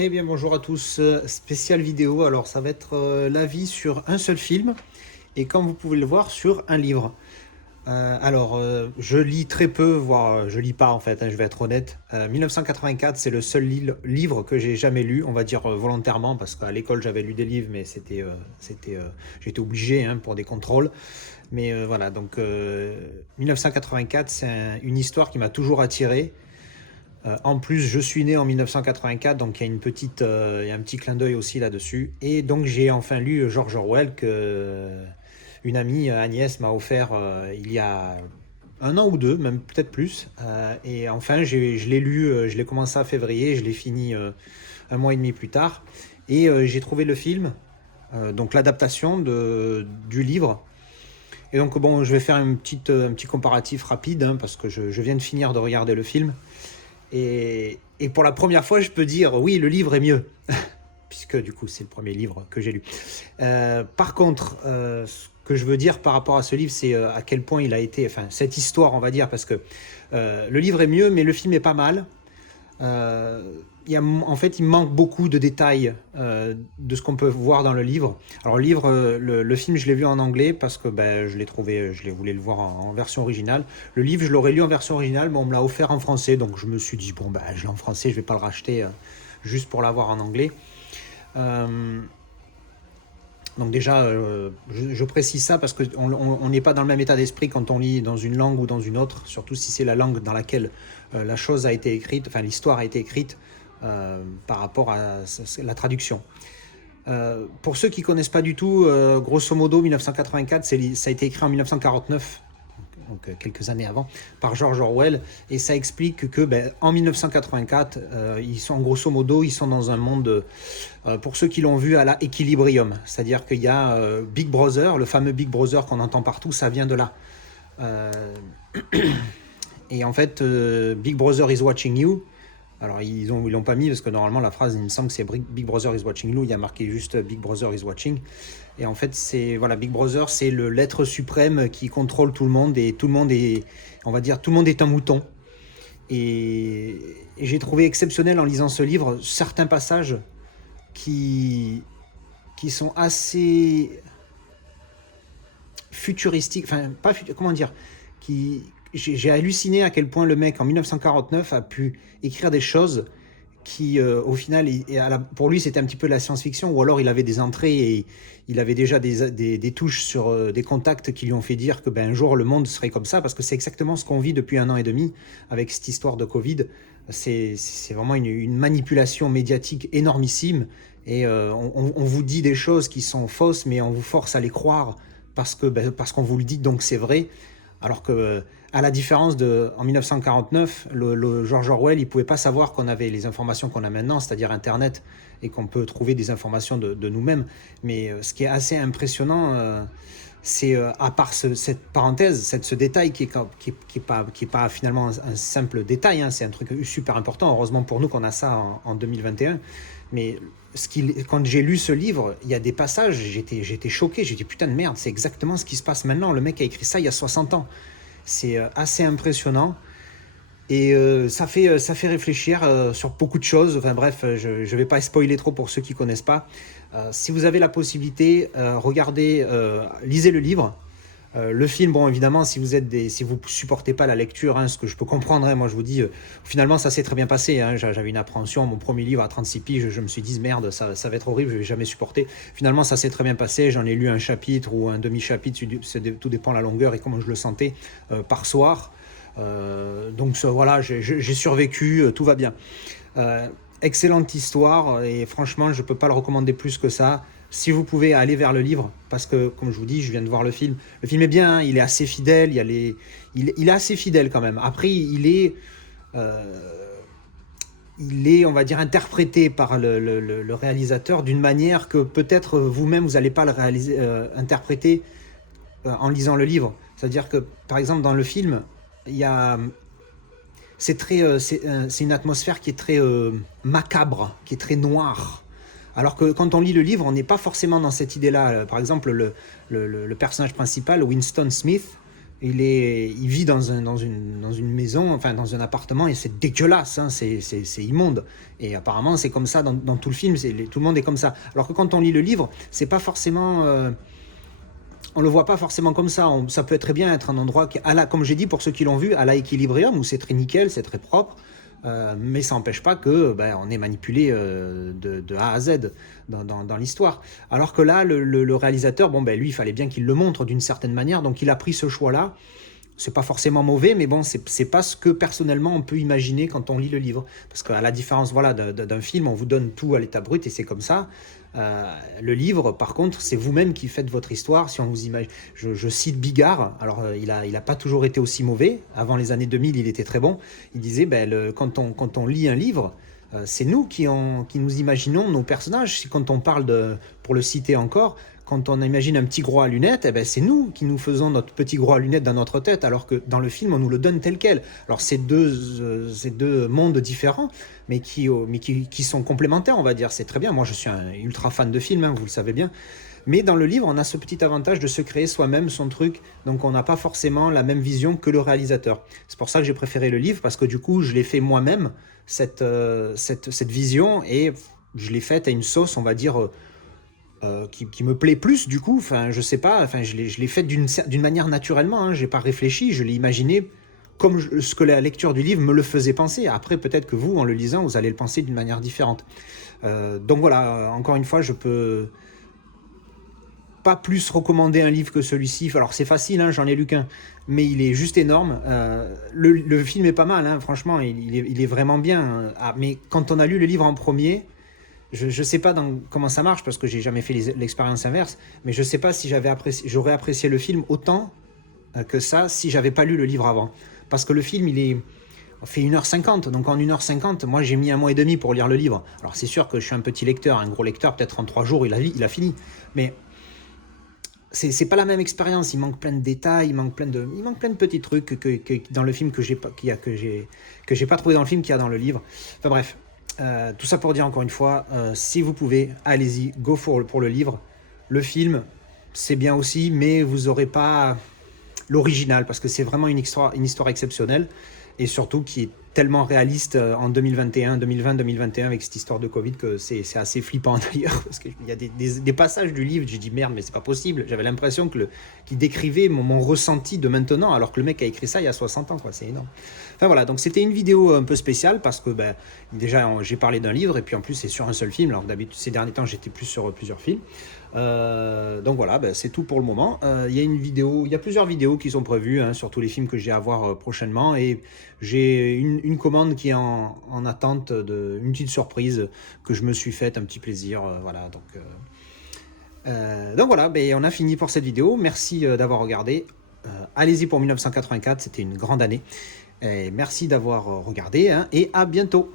Eh bien bonjour à tous, spéciale vidéo, alors ça va être l'avis sur un seul film et comme vous pouvez le voir sur un livre. Je lis très peu, voire je lis pas en fait, je vais être honnête. 1984 c'est le seul livre que j'ai jamais lu, on va dire volontairement, parce qu'à l'école j'avais lu des livres mais j'étais obligé pour des contrôles. Mais voilà, donc 1984 c'est une histoire qui m'a toujours attiré. En plus, je suis né en 1984, donc il y a un petit clin d'œil aussi là-dessus. Et donc, j'ai enfin lu George Orwell que une amie, Agnès, m'a offert il y a un an ou deux, même peut-être plus. Et enfin, je l'ai lu, je l'ai commencé à février, je l'ai fini un mois et demi plus tard. Et j'ai trouvé le film, donc l'adaptation du livre. Et donc, bon, je vais faire un petit comparatif rapide, parce que je viens de finir de regarder le film. Et pour la première fois, je peux dire oui, le livre est mieux, puisque du coup, c'est le premier livre que j'ai lu. Par contre, ce que je veux dire par rapport à ce livre, c'est à quel point il a été, enfin, cette histoire, on va dire, parce que le livre est mieux, mais le film est pas mal. Euh, En fait, il manque beaucoup de détails de ce qu'on peut voir dans le livre. Alors, le film, je l'ai vu en anglais parce que je l'ai trouvé, je voulais le voir en version originale. Le livre, je l'aurais lu en version originale, mais on me l'a offert en français, donc je me suis dit, bon, je l'ai en français, je vais pas le racheter juste pour l'avoir en anglais. Euh, donc déjà, je précise ça parce qu'on n'est pas dans le même état d'esprit quand on lit dans une langue ou dans une autre, surtout si c'est la langue dans laquelle la chose a été écrite, enfin l'histoire a été écrite par rapport à la traduction. Pour ceux qui ne connaissent pas du tout, grosso modo, 1984, ça a été écrit en 1949, donc quelques années avant, par George Orwell, et ça explique que en 1984, ils sont grosso modo, ils sont dans un monde, pour ceux qui l'ont vu, à la Equilibrium, c'est-à-dire qu'il y a Big Brother, le fameux Big Brother qu'on entend partout, ça vient de là. Euh, et en fait, Big Brother is watching you. Alors ils l'ont pas mis parce que normalement la phrase, il me semble que c'est Big Brother is watching you. Il y a marqué juste Big Brother is watching. Et en fait, Big Brother, c'est l'être suprême qui contrôle tout le monde et tout le monde est, on va dire, tout le monde est un mouton. Et, et j'ai trouvé exceptionnel en lisant ce livre certains passages qui qui sont assez futuristiques, enfin pas comment dire, qui j'ai halluciné à quel point le mec en 1949 a pu écrire des choses qui, au final, pour lui, c'était un petit peu de la science-fiction, ou alors il avait des entrées et il avait déjà des touches sur des contacts qui lui ont fait dire que un jour le monde serait comme ça, parce que c'est exactement ce qu'on vit depuis un an et demi avec cette histoire de Covid. C'est vraiment une manipulation médiatique énormissime, et on vous dit des choses qui sont fausses, mais on vous force à les croire parce qu'on vous le dit, donc c'est vrai. Alors que, à la différence de en 1949, le George Orwell, il pouvait pas savoir qu'on avait les informations qu'on a maintenant, c'est-à-dire Internet, et qu'on peut trouver des informations de nous-mêmes. Mais ce qui est assez impressionnant, c'est à part cette parenthèse, ce détail qui est pas finalement un simple détail, c'est un truc super important. Heureusement pour nous qu'on a ça en 2021. Mais quand j'ai lu ce livre, il y a des passages, j'étais choqué, j'ai dit putain de merde, c'est exactement ce qui se passe maintenant. Le mec a écrit ça il y a 60 ans. C'est assez impressionnant. Et ça fait réfléchir sur beaucoup de choses. Enfin bref, je ne vais pas spoiler trop pour ceux qui ne connaissent pas. Si vous avez la possibilité, regardez, lisez le livre. Le film, bon, évidemment, si vous supportez pas la lecture, ce que je peux comprendre, moi je vous dis, finalement ça s'est très bien passé. J'avais une appréhension, mon premier livre à 36 piges, je me suis dit merde, ça va être horrible, je vais jamais supporter. Finalement, ça s'est très bien passé. J'en ai lu un chapitre ou un demi-chapitre, tout dépend de la longueur et comment je le sentais par soir. Donc voilà, j'ai survécu, tout va bien. Excellente histoire et franchement, je peux pas le recommander plus que ça. Si vous pouvez aller vers le livre, parce que comme je vous dis, je viens de voir le film. Le film est bien, il est assez fidèle, il est assez fidèle quand même. Après, euh, on va dire, interprété par le réalisateur d'une manière que peut-être vous-même vous n'allez pas le interpréter en lisant le livre. C'est-à-dire que, par exemple, dans le film, il y a c'est une atmosphère qui est très macabre, qui est très noire. Alors que quand on lit le livre, on n'est pas forcément dans cette idée-là. Par exemple, le personnage principal, Winston Smith, Il vit dans une maison, enfin dans un appartement, et c'est dégueulasse, hein, c'est immonde. Et apparemment, c'est comme ça dans tout le film, tout le monde est comme ça. Alors que quand on lit le livre, c'est pas forcément... on le voit pas forcément comme ça. Ça peut très bien être un endroit qui, comme j'ai dit, pour ceux qui l'ont vu, à la Equilibrium, où c'est très nickel, c'est très propre. Mais ça n'empêche pas que on est manipulé de A à Z dans l'histoire. Alors que là, le réalisateur, lui, il fallait bien qu'il le montre d'une certaine manière, donc il a pris ce choix-là. C'est pas forcément mauvais, mais bon, c'est pas ce que personnellement on peut imaginer quand on lit le livre. Parce qu'à la différence d'un film, on vous donne tout à l'état brut et c'est comme ça. Le livre, par contre, c'est vous-même qui faites votre histoire. Si on vous imagine, je cite Bigard. Alors, il a pas toujours été aussi mauvais. Avant les années 2000, il était très bon. Il disait, quand on lit un livre, c'est nous qui nous imaginons nos personnages. Quand on parle pour le citer encore, quand on imagine un petit gros à lunettes, c'est nous qui nous faisons notre petit gros à lunettes dans notre tête, alors que dans le film, on nous le donne tel quel. Alors, c'est deux mondes différents, mais qui sont complémentaires, on va dire. C'est très bien. Moi, je suis un ultra fan de films, hein, vous le savez bien. Mais dans le livre, on a ce petit avantage de se créer soi-même son truc, donc on n'a pas forcément la même vision que le réalisateur. C'est pour ça que j'ai préféré le livre, parce que du coup, je l'ai fait moi-même, cette vision, et je l'ai faite à une sauce, on va dire, qui me plaît plus du coup. Enfin, je sais pas, enfin, je l'ai faite d'une manière naturellement, hein. J'ai pas réfléchi, je l'ai imaginé comme ce que la lecture du livre me le faisait penser. Après, peut-être que vous, en le lisant, vous allez le penser d'une manière différente. Donc voilà, encore une fois, je peux pas plus recommander un livre que celui-ci. Alors c'est facile, hein, j'en ai lu qu'un, mais il est juste énorme. Le film est pas mal, hein, franchement, il est vraiment bien. Ah, mais quand on a lu le livre en premier, je sais pas comment ça marche, parce que j'ai jamais fait l'expérience inverse, mais je sais pas si j'aurais apprécié le film autant que ça si j'avais pas lu le livre avant. Parce que le film, fait 1h50, donc en 1h50, moi j'ai mis 1 mois et demi pour lire le livre. Alors c'est sûr que je suis un petit lecteur, un gros lecteur, peut-être en 3 jours il a fini. Mais c'est pas la même expérience, il manque plein de détails, il manque plein de petits trucs que dans le film que j'ai pas trouvé dans le film qu'il y a dans le livre. Enfin bref, tout ça pour dire encore une fois, si vous pouvez, allez-y, go pour le livre. Le film, c'est bien aussi, mais vous n'aurez pas l'original, parce que c'est vraiment une histoire exceptionnelle, et surtout qui est tellement réaliste en 2020-2021 avec cette histoire de Covid, que c'est assez flippant d'ailleurs, parce qu'il y a des passages du livre, j'ai dit merde, mais c'est pas possible. J'avais l'impression qu'il décrivait mon ressenti de maintenant, alors que le mec a écrit ça il y a 60 ans, quoi. C'est énorme. Enfin voilà, donc c'était une vidéo un peu spéciale, parce que déjà j'ai parlé d'un livre, et puis en plus c'est sur un seul film, alors que d'habitude ces derniers temps j'étais plus sur plusieurs films. Donc voilà, c'est tout pour le moment. Il y a plusieurs vidéos qui sont prévues, hein, sur tous les films que j'ai à voir prochainement, et j'ai une commande qui est en attente d'une petite surprise que je me suis faite, un petit plaisir, voilà. Donc voilà, on a fini pour cette vidéo. Merci d'avoir regardé. Allez-y pour 1984, c'était une grande année. Et merci d'avoir regardé, hein, et à bientôt.